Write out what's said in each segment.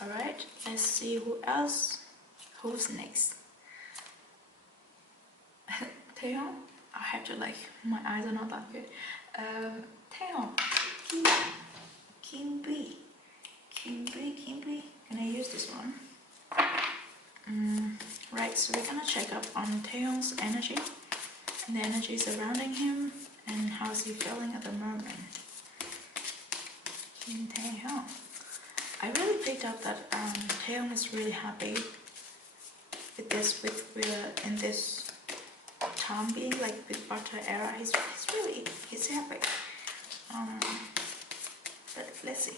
Alright, let's see who else. Who's next? Taehyung? I have to my eyes are not that good. Taehyung. Kim B. Can I use this one? Right, so we're gonna check up on Taehyung's energy and the energy surrounding him and how's he feeling at the moment. Kim Taehyung. I really picked up that Taehyung is really happy with this, in this time being with Butter era. He's happy. But let's see.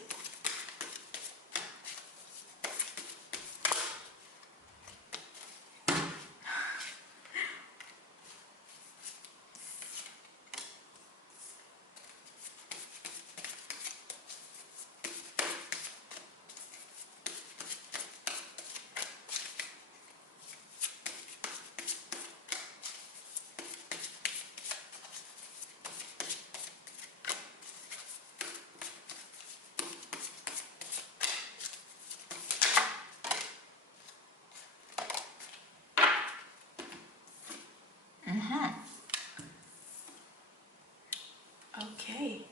Okay,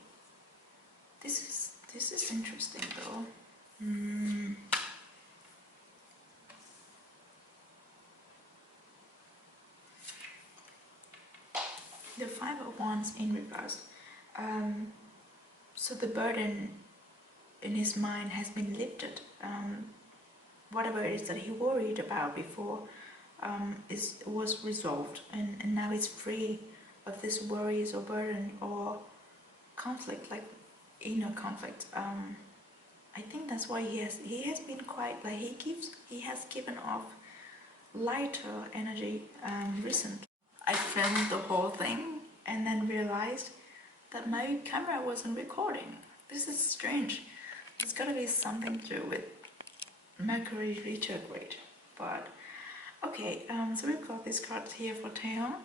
this is interesting though. The Five of Wands in reverse. So the burden in his mind has been lifted. Whatever it is that he worried about before was resolved, and now it's free of this worries or burden or conflict, like inner conflict. I think that's why he has been quite he has given off lighter energy recently. I filmed the whole thing and then realized that my camera wasn't recording. This is strange. It's gotta be something to do with Mercury retrograde. But okay, so we've got this card here for Taehyung.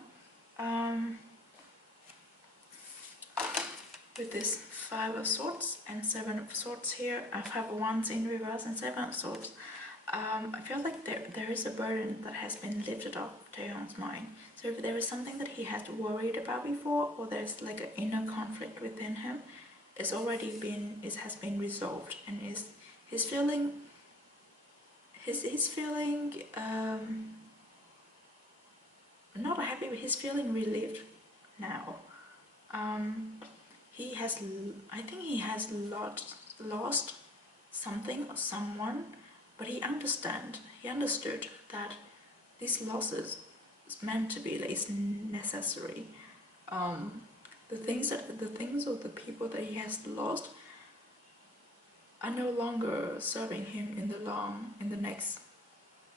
With this Five of Swords and Seven of Swords here, Five of Wands in reverse and Seven of Swords. I feel like there is a burden that has been lifted off Taehyung's mind. So if there is something that he has worried about before, or there's like an inner conflict within him, it has been resolved, and he's feeling not happy, but he's feeling relieved now. I think he has lost something or someone, but he understood that these losses is meant to be, it's necessary. The things or the people that he has lost are no longer serving him in the next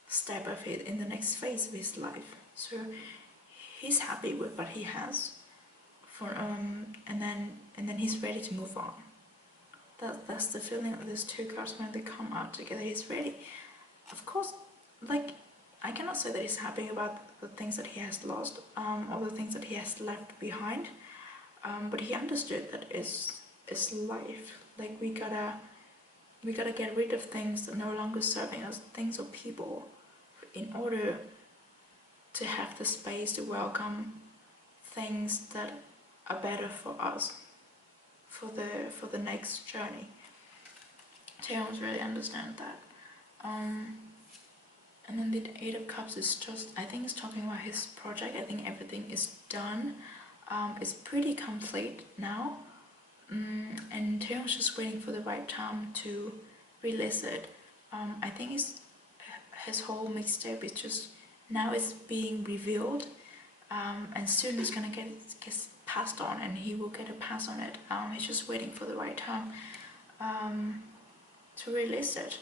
step of it, in the next phase of his life. So he's happy with what he has, and then he's ready to move on. That's the feeling of these two cards when they come out together. He's ready. Of course, I cannot say that he's happy about the things that he has lost, or the things that he has left behind, but he understood that it's life. We gotta get rid of things that no longer serving us, things or people, in order to have the space to welcome things that are better for us, for the next journey. Taehyung really understand that. And then the Eight of Cups is just, I think it's talking about his project. I think everything is done. It's pretty complete now. And Taehyung's just waiting for the right time to release it. I think his whole mixtape is just, now it's being revealed, and soon it's gonna get passed on, and he will get a pass on it. He's just waiting for the right time to release it.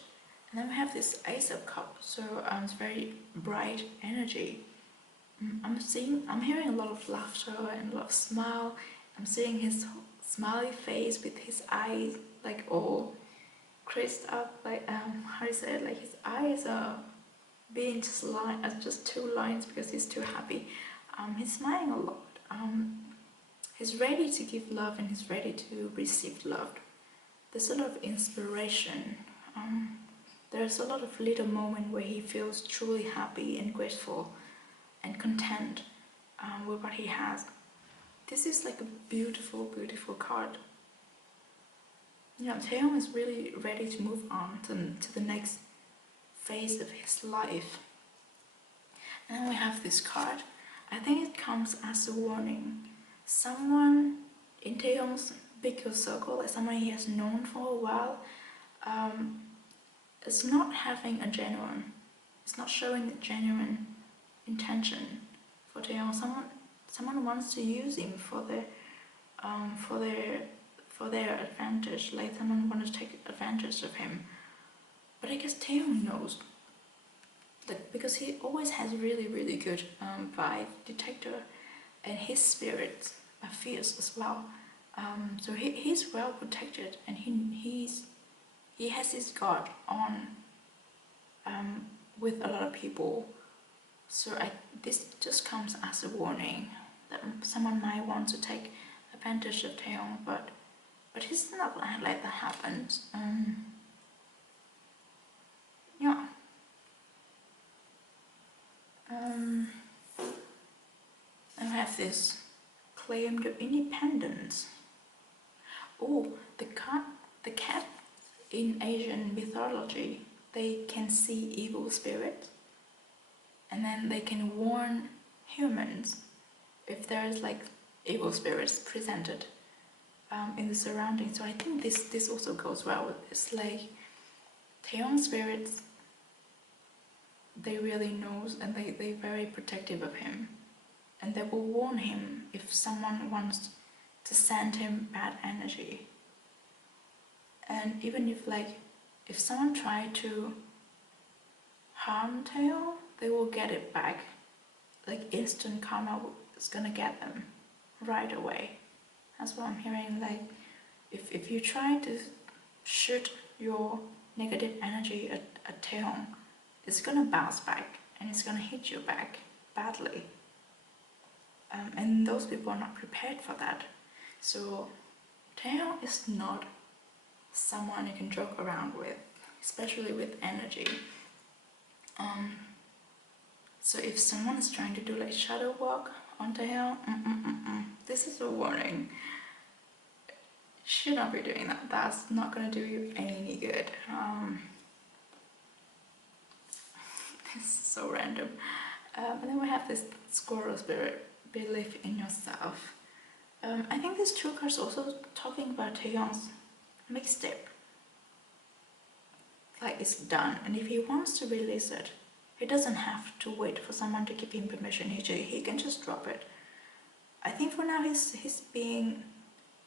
And then we have this Ace of Cups, so it's very bright energy. I'm hearing a lot of laughter and a lot of smile. I'm seeing his smiley face with his eyes all creased up, how do you say it, his eyes are being just two lines because he's too happy. He's smiling a lot. He's ready to give love, and he's ready to receive love. There's a lot of inspiration. there's a lot of little moments where he feels truly happy and grateful and content with what he has. This is like a beautiful, beautiful card. Yeah, Taehyung is really ready to move on to the next phase of his life. And then we have this card. I think it comes as a warning. Someone in Taehyung's bigger circle, like someone he has known for a while, is not having a genuine, it's not showing a genuine intention for Taehyung. Someone wants to use him for their advantage, like someone wants to take advantage of him. But I guess Taehyung knows, like, because he always has really, really good vibe detector, and his spirits are fierce as well. So he's well protected, and he has his guard on with a lot of people. So this just comes as a warning that someone might want to take advantage of Taehyung, but he's not gonna let that happen. Yeah. I have this claim to independence. Oh, the cat in Asian mythology, they can see evil spirits, and then they can warn humans if there is like evil spirits presented in the surroundings. So I think this also goes well with this. Like Taehyung spirits, they really knows, and they're very protective of him, and they will warn him if someone wants to send him bad energy. And even if someone tried to harm Taehyung, they will get it back. Like instant karma is gonna get them right away. That's what I'm hearing. Like if you try to shoot your negative energy at Taehyung, it's gonna bounce back and it's gonna hit you back badly. And those people are not prepared for that. So Taehyung is not someone you can joke around with, especially with energy. So if someone is trying to do like shadow work on Taehyung, this is a warning. Should not be doing that. That's not gonna do you any good. This is so random. And then we have this squirrel spirit, belief in yourself. I think these two cards also talking about Taehyung's mixtape. Like it's done, and if he wants to release it, he doesn't have to wait for someone to give him permission. He can just drop it. I think for now he's being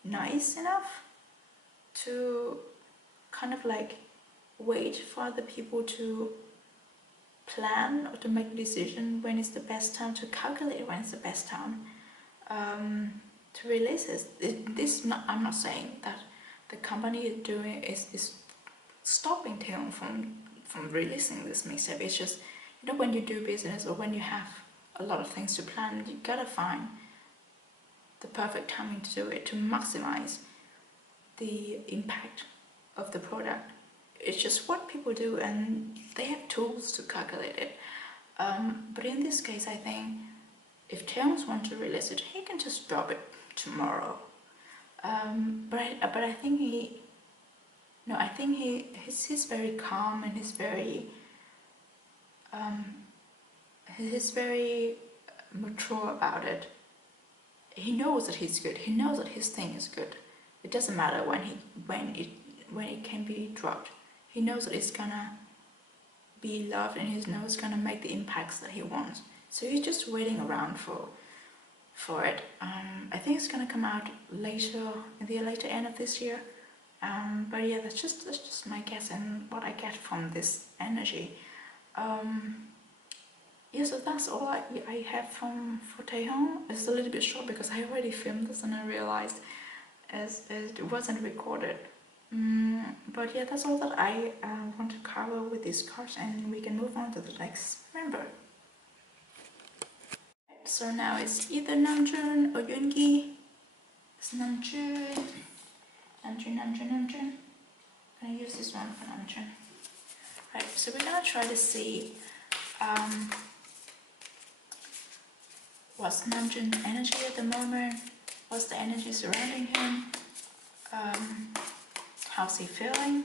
nice enough to kind of like wait for other people to plan or to make a decision when is the best time, to calculate when is the best time to release this. I'm not saying that the company is doing is stopping Taehyung from releasing this mixtape. It's just, you know, when you do business or when you have a lot of things to plan, you gotta find the perfect timing to do it, to maximize the impact of the product. It's just what people do, and they have tools to calculate it. But in this case, I think if Taehyung wants to release it, he can just drop it tomorrow. But I think he's very calm, and he's very mature about it. He knows that he's good. He knows that his thing is good. It doesn't matter when it can be dropped. He knows that it's gonna be loved, and he knows it's gonna make the impacts that he wants. So he's just waiting around for it. I think it's gonna come out later, in the later end of this year. But yeah, that's just my guess and what I get from this energy. Yeah, so that's all I have for Taehyung. It's a little bit short because I already filmed this and I realized as it wasn't recorded. But yeah, that's all that I want to cover with these cards, and we can move on to the next member. So now it's either Namjoon or Yoongi. It's Namjoon. I'm gonna use this one for Namjoon. so we're gonna try to see what's Namjoon's energy at the moment, what's the energy surrounding him, how's he feeling.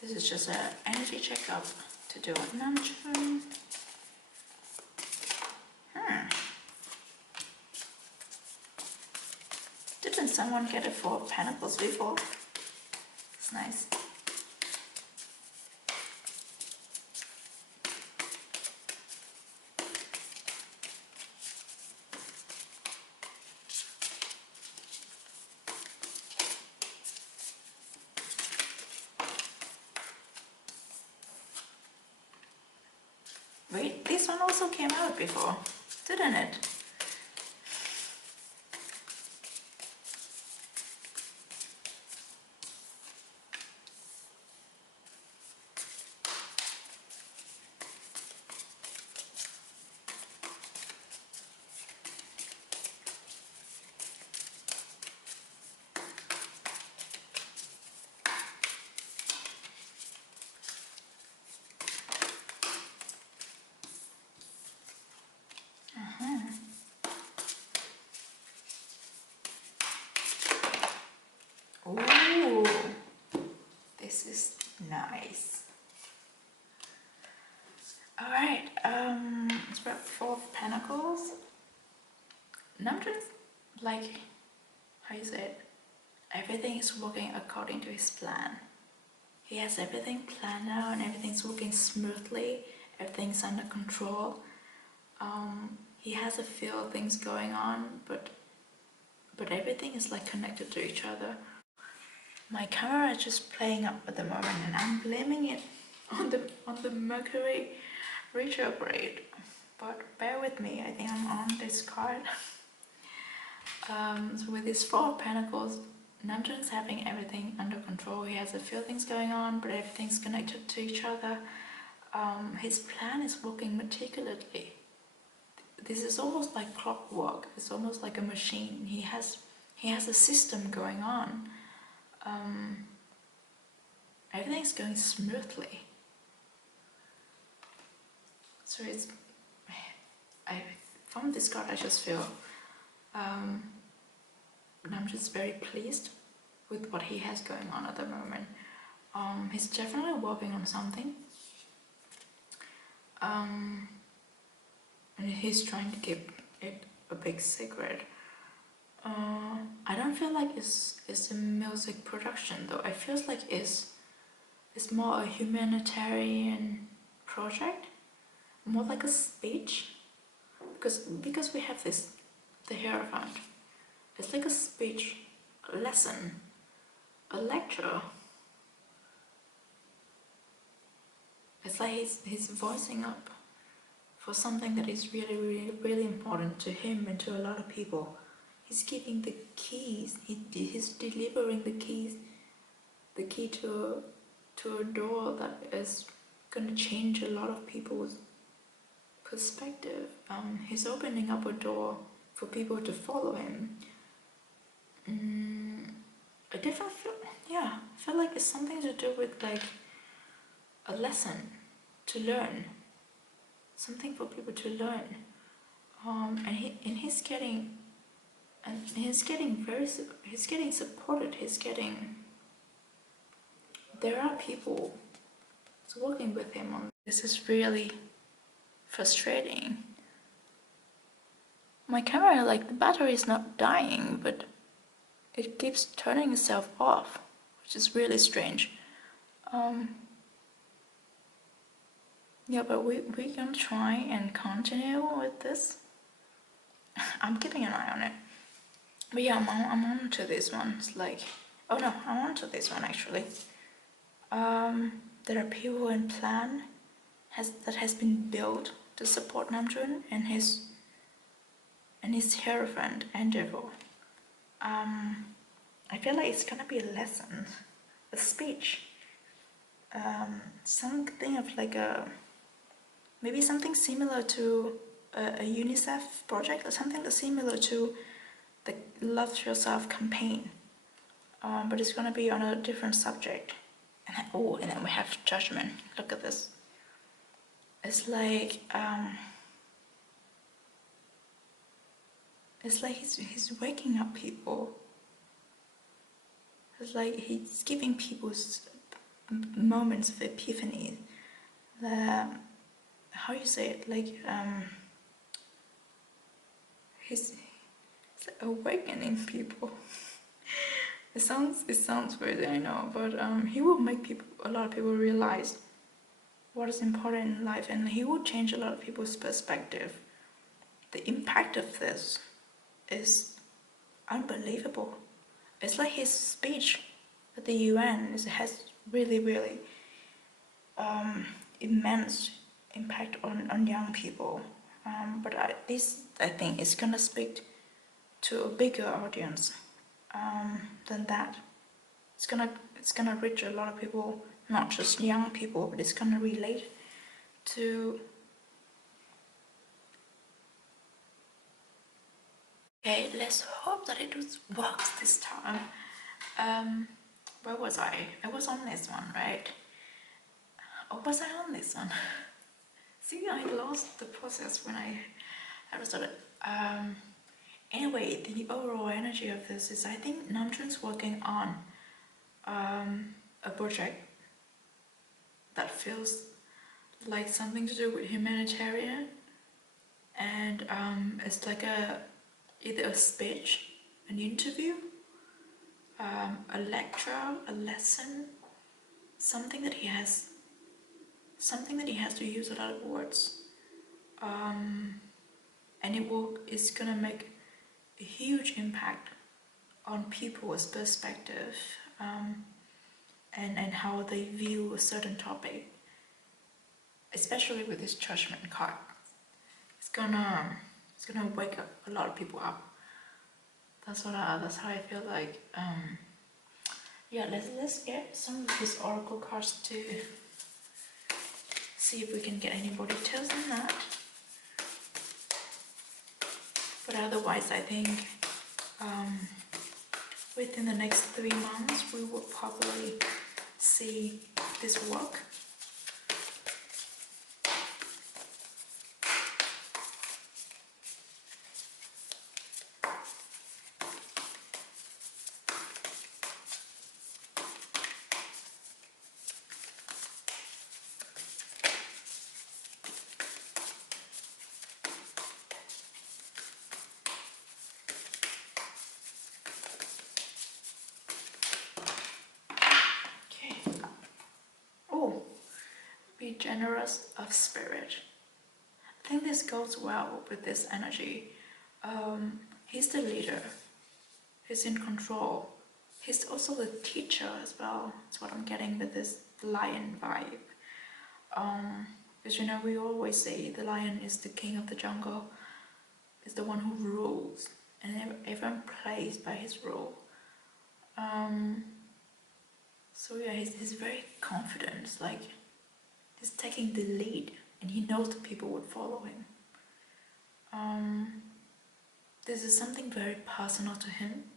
This is just an energy checkup to do with Namjoon. Didn't someone get a Four of Pentacles before? It's nice. Wait, this one also came out before, didn't it? Ooh, this is nice. Alright, it's about Four of Pentacles. Namjoon's like, how you say it? Everything is working according to his plan. He has everything planned out and everything's working smoothly. Everything's under control. He has a few things going on, but everything is like connected to each other. My camera is just playing up at the moment, and I'm blaming it on the Mercury retrograde. But bear with me, I think I'm on this card. So with his Four of Pentacles, Namjoon's having everything under control. He has a few things going on, but everything's connected to each other. His plan is working meticulously. This is almost like clockwork. It's almost like a machine. He has a system going on. Everything's going smoothly. So from this card I just feel I'm just very pleased with what he has going on at the moment. He's definitely working on something. And he's trying to keep it a big secret. I don't feel like it's a music production though. I feel like it's more a humanitarian project, more like a speech, because we have the Hierophant. It's like a speech, a lesson, a lecture. It's like he's voicing up for something that is really, really, really important to him and to a lot of people. He's giving the keys. He's delivering the keys, the key to a door that is going to change a lot of people's perspective. He's opening up a door for people to follow him. I definitely feel like it's something to do with like a lesson to learn, something for people to learn. He's getting supported. There are people working with him on this. Is really frustrating. My camera, like the battery is not dying, but it keeps turning itself off, which is really strange. Yeah, but we're gonna try and continue with this. I'm keeping an eye on it. But yeah, I'm on to this one. It's like, oh no, I'm on to this one actually. There are people and plan that has been built to support Namjoon and his Hierophant endeavor. I feel like it's gonna be a lesson, a speech, something of like maybe something similar to a UNICEF project, or something that's similar to the Love Yourself campaign, but it's gonna be on a different subject. And then we have Judgment. Look at this. It's like he's waking up people. It's like he's giving people moments of epiphany. The how you say it? Like he's like awakening people. It sounds weird, I know, but he will make a lot of people realize what is important in life, and he will change a lot of people's perspective. The impact of this is unbelievable. It's like his speech at the UN has really immense impact on young people. But I think is gonna speak to a bigger audience than that. It's gonna reach a lot of people, not just young people, but it's gonna relate to. Okay, let's hope that it works this time. Where was I? I was on this one, right? Or was I on this one? See, I lost the process when I started. Anyway, the overall energy of this is, I think Namjoon's working on a project that feels like something to do with humanitarian, and it's like either a speech, an interview, a lecture, a lesson, something that he has to use a lot of words, and it's gonna make a huge impact on people's perspective, and how they view a certain topic, especially with this Judgment card. It's gonna wake up a lot of people up. That's how I feel like. Yeah, let's get some of these oracle cards to see if we can get any more details on that. But otherwise, I think within the next 3 months we will probably see this work. Be generous of spirit. I think this goes well with this energy. He's the leader. He's in control. He's also the teacher as well. That's what I'm getting with this lion vibe. Because we always say the lion is the king of the jungle. Is the one who rules, and everyone plays by his rule. So yeah, he's very confident. It's like he's taking the lead, and he knows that people would follow him. This is something very personal to him,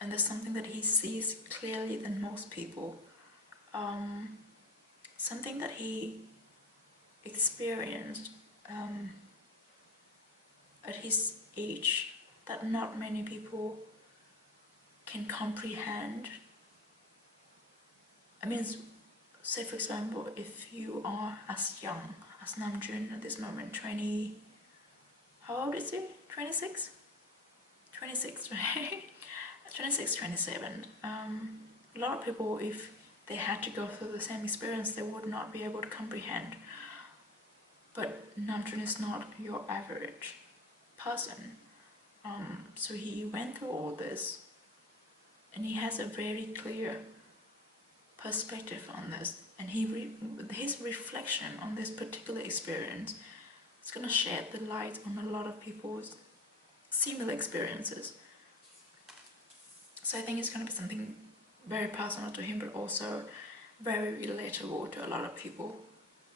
and there's something that he sees clearly than most people. Something that he experienced at his age that not many people can comprehend. I mean, say for example, if you are as young as Namjoon at this moment, 20, how old is he? 26? 26, right? 26, 27. A lot of people, if they had to go through the same experience, they would not be able to comprehend. But Namjoon is not your average person. So he went through all this, and he has a very clear perspective on this, and his reflection on this particular experience is going to shed the light on a lot of people's similar experiences. So I think it's going to be something very personal to him, but also very relatable to a lot of people.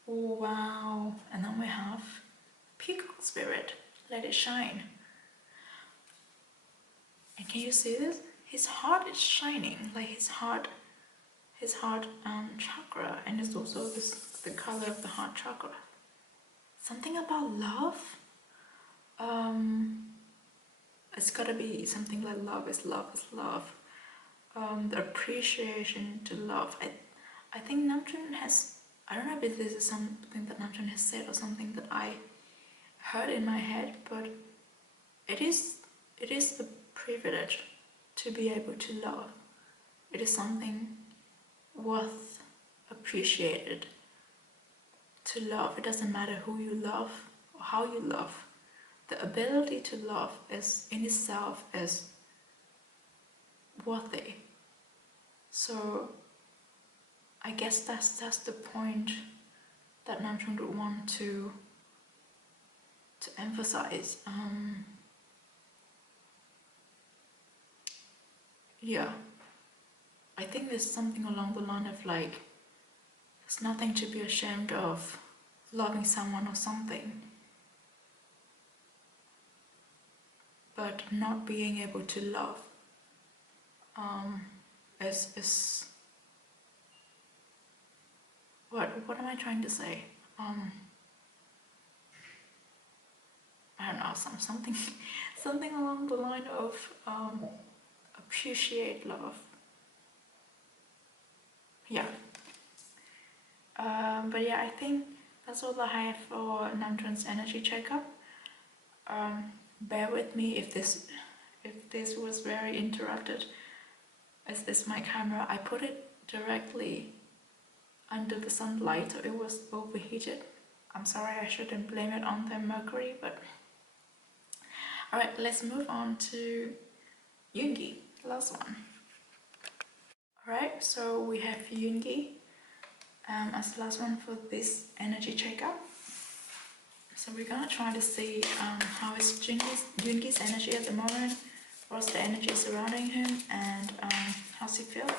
Oh wow! And then we have Peacock Spirit, let it shine. And can you see this? His heart is shining, like his heart his heart chakra, and it's also the color of the heart chakra. Something about love. It's gotta be something like love is love is love. The appreciation to love. I think Namjoon has, I don't know if this is something that Namjoon has said or something that I heard in my head, but it is the privilege to be able to love. It is something worth appreciated to love. It doesn't matter who you love or how you love. The ability to love is in itself is worthy. So I guess that's the point that Namjoon would want to emphasize. Yeah, I think there's something along the line of like, there's nothing to be ashamed of loving someone or something, but not being able to love is what am I trying to say? I don't know, something something along the line of appreciate love. Yeah. But yeah, I think that's all I have for Namjoon's energy checkup. Bear with me if this was very interrupted. Is this my camera? I put it directly under the sunlight, so it was overheated. I'm sorry, I shouldn't blame it on the mercury, but alright, let's move on to Yoongi, last one. Alright, so we have Yoongi as the last one for this energy checkup. So we're gonna try to see how is Yoongi's energy at the moment, what's the energy surrounding him, and how's he feeling.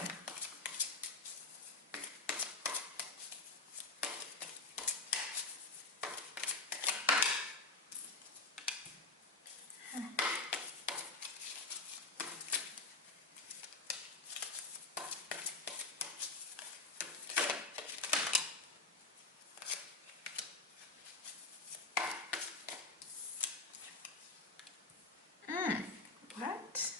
What?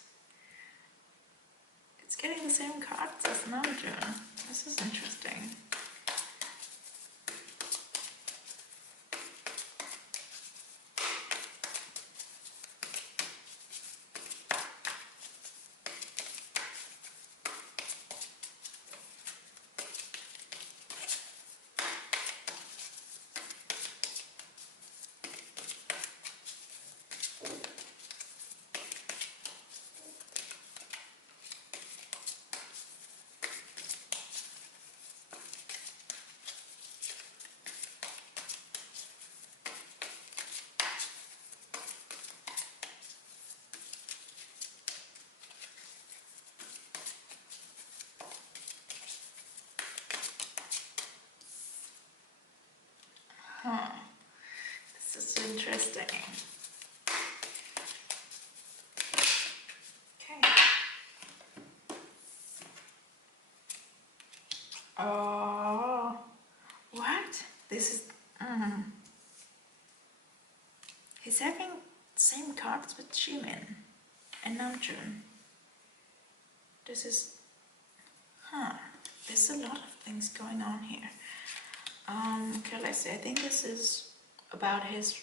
It's getting the same cards as Namjoon. This is interesting. Huh. This is interesting. Okay. Oh, what? This is. He's having same cards with Jimin and Namjoon. This is. There's a lot of things going on here. Okay, let's see. I think this is about his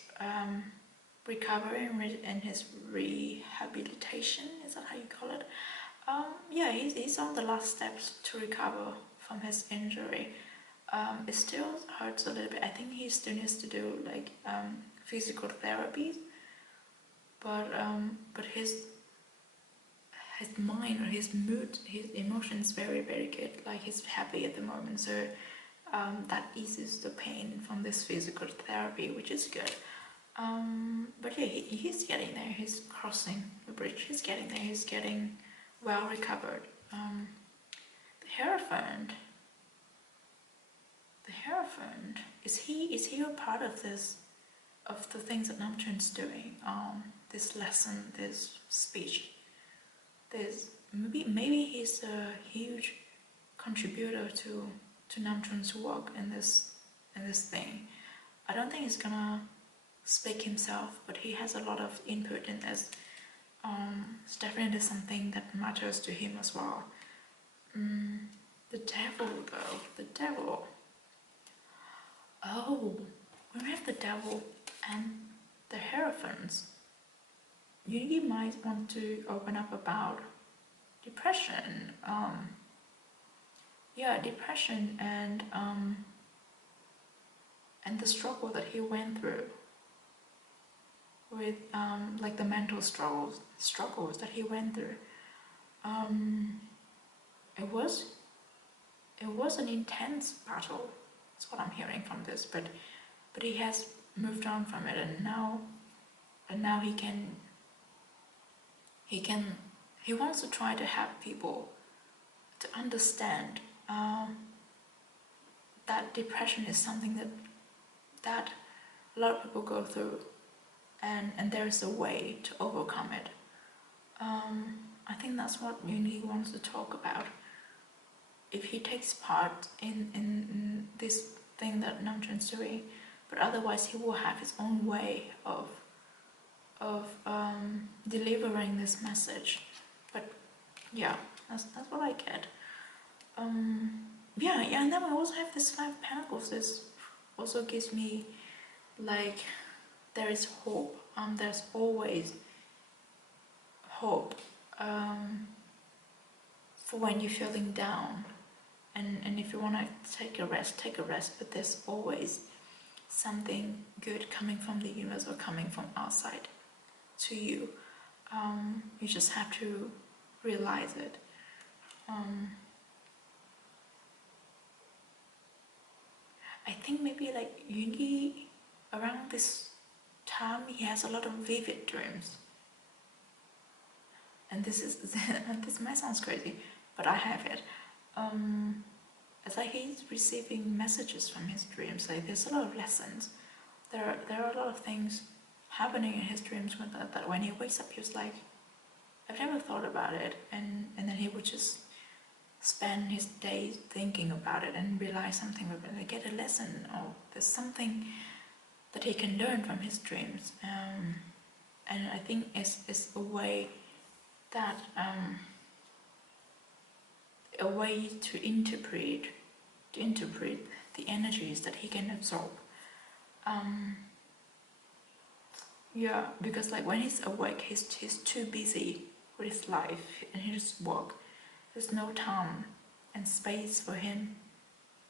recovery and his rehabilitation. Is that how you call it? Yeah, he's on the last steps to recover from his injury. It still hurts a little bit. I think he still needs to do like physical therapy, but his mind or his mood, his emotions very good. Like he's happy at the moment, so that eases the pain from this physical therapy, which is good. But yeah, he's getting there. He's crossing the bridge. He's getting there. He's getting well recovered. The Hierophant. The Hierophant. Is he a part of this? Of the things that Namjoon's doing? This lesson, this speech. There's maybe he's a huge contributor to Namjoon's work in this thing. I don't think he's gonna speak himself, but he has a lot of input in this. It's definitely something that matters to him as well. The devil, though. The devil. Oh, when we have the devil and the Hierophants, you might want to open up about depression. Depression and the struggle that he went through with like the mental struggles that he went through. It was an intense battle. That's what I'm hearing from this, but he has moved on from it, and now he wants to try to help people to understand that depression is something that a lot of people go through, and there is a way to overcome it. I think that's what Yoongi wants to talk about. If he takes part in this thing that Namjoon's doing, but otherwise he will have his own way of delivering this message. But yeah, that's what I get. And then we also have this 5 Pentacles. This also gives me like there is hope. There's always hope for when you're feeling down, and if you want to take a rest, but there's always something good coming from the universe or coming from outside to you. You just have to realize it. I think maybe like Yoongi, around this time, he has a lot of vivid dreams. And this might sound crazy, but I have it. It's like he's receiving messages from his dreams. Like there's a lot of lessons. There are a lot of things happening in his dreams that when he wakes up, he was like, I've never thought about it, and then he would just spend his days thinking about it and realize something about it, get a lesson, or there's something that he can learn from his dreams. And I think it's a way that a way to interpret the energies that he can absorb. Because like when he's awake, he's too busy with his life and his work. There's no time and space for him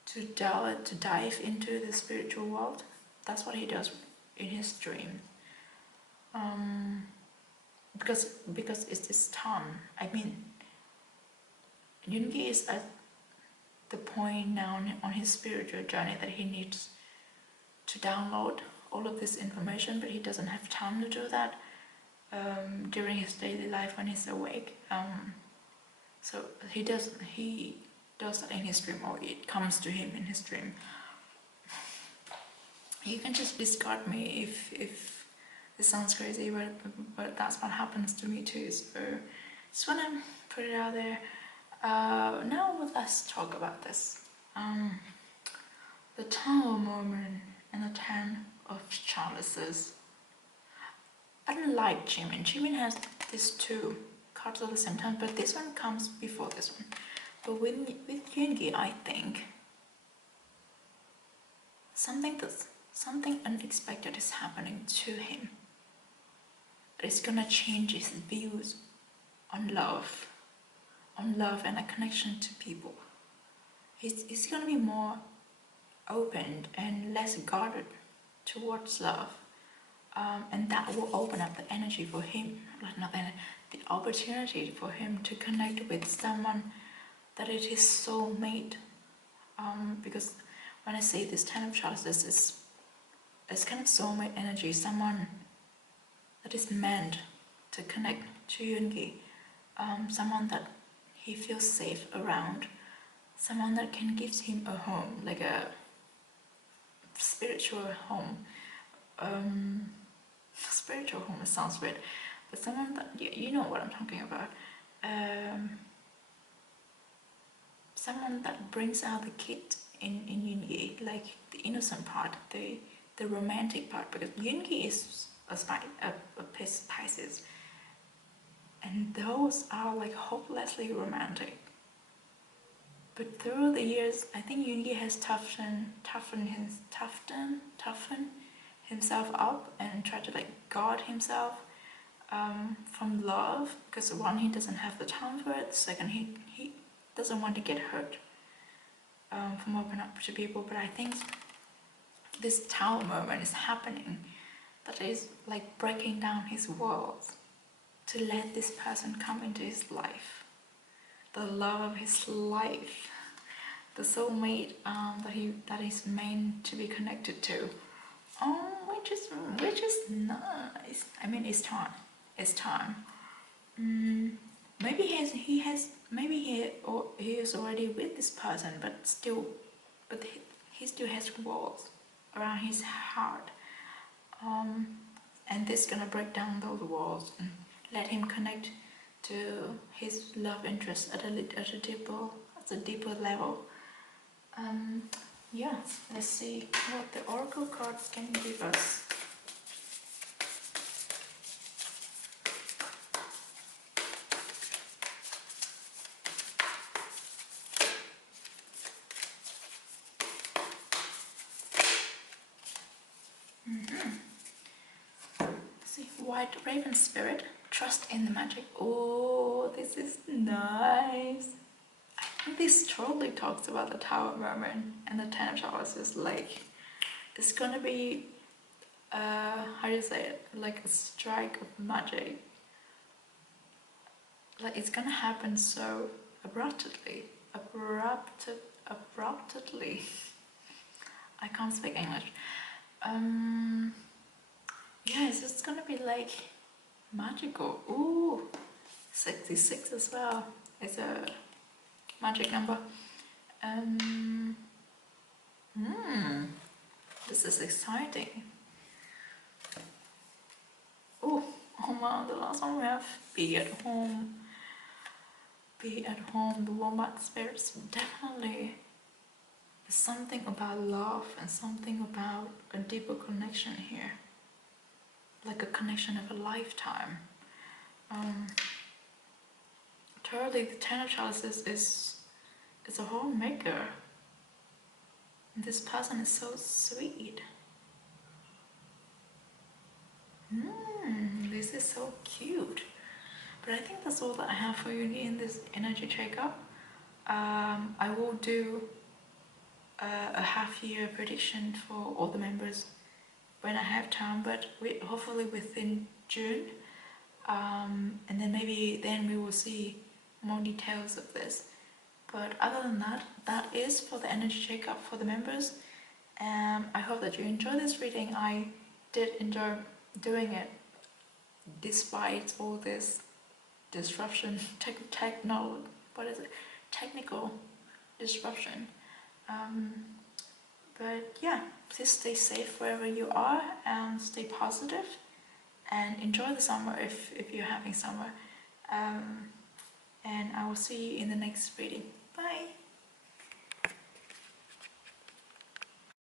to dive into the spiritual world. That's what he does in his dream. Because it's this time. I mean, Yoongi is at the point now on his spiritual journey that he needs to download all of this information, but he doesn't have time to do that during his daily life when he's awake. So he does that in his dream, or it comes to him in his dream. You can just discard me if this sounds crazy, but that's what happens to me too. So just wanna put it out there. Now let's talk about this. The Tower moment and the 10 of Chalices. I don't like Jimin. Jimin has these 2 cards at the same time, but this one comes before this one. But with Yoongi, I think something unexpected is happening to him. It's gonna change his views on love and a connection to people. He's gonna be more open and less guarded towards love, and that will open up the energy for him, the opportunity for him to connect with someone that it is soulmate. Because when I say this 10 of Chalices, it's kind of soulmate energy, someone that is meant to connect to Yoongi, someone that he feels safe around, someone that can give him a home, like a spiritual home. Spiritual home, it sounds weird, but someone that, you know what I'm talking about. someone that brings out the kid in Yoongi, like the innocent part, the romantic part, because Yoongi is a Pisces, and those are like hopelessly romantic. But through the years, I think Yoongi has toughened himself up and tried to like guard himself from love, because one, he doesn't have the time for it. Second, he doesn't want to get hurt from opening up to people. But I think this tower moment is happening, that is like breaking down his walls to let this person come into his life, the love of his life, the soulmate that he's meant to be connected to. Which is nice. I mean, it's time. It's time. Maybe he is already with this person, but he still has walls around his heart. And this is gonna break down those walls and let him connect to his love interest at a deeper level. Yeah, let's see what the oracle cards can give us. See, White Raven Spirit, trust in the magic. Oh, this is nice. I think this totally talks about the Tower Merman and the Ten of Towers. Is like, it's gonna be, how do you say it? Like a strike of magic. Like it's gonna happen so abruptly. I can't speak English. Yes, it's gonna be like magical. Ooh, 66 as well. It's a magic number. This is exciting. Oh wow, the last one we have be at home. Be at home, the Wombat Spirits. Definitely there's something about love and something about a deeper connection here. Like a connection of a lifetime. Totally, the Ten of Chalices is a homemaker. This person is so sweet. This is so cute. But I think that's all that I have for you in this energy checkup. I will do a half-year prediction for all the members when I have time, but hopefully within June. And then maybe then we will see more details of this. But other than that, that is for the energy checkup for the members. I hope that you enjoy this reading. I did enjoy doing it despite all this disruption, technical disruption. But yeah, please stay safe wherever you are and stay positive and enjoy the summer if you're having summer. And I will see you in the next reading. Bye!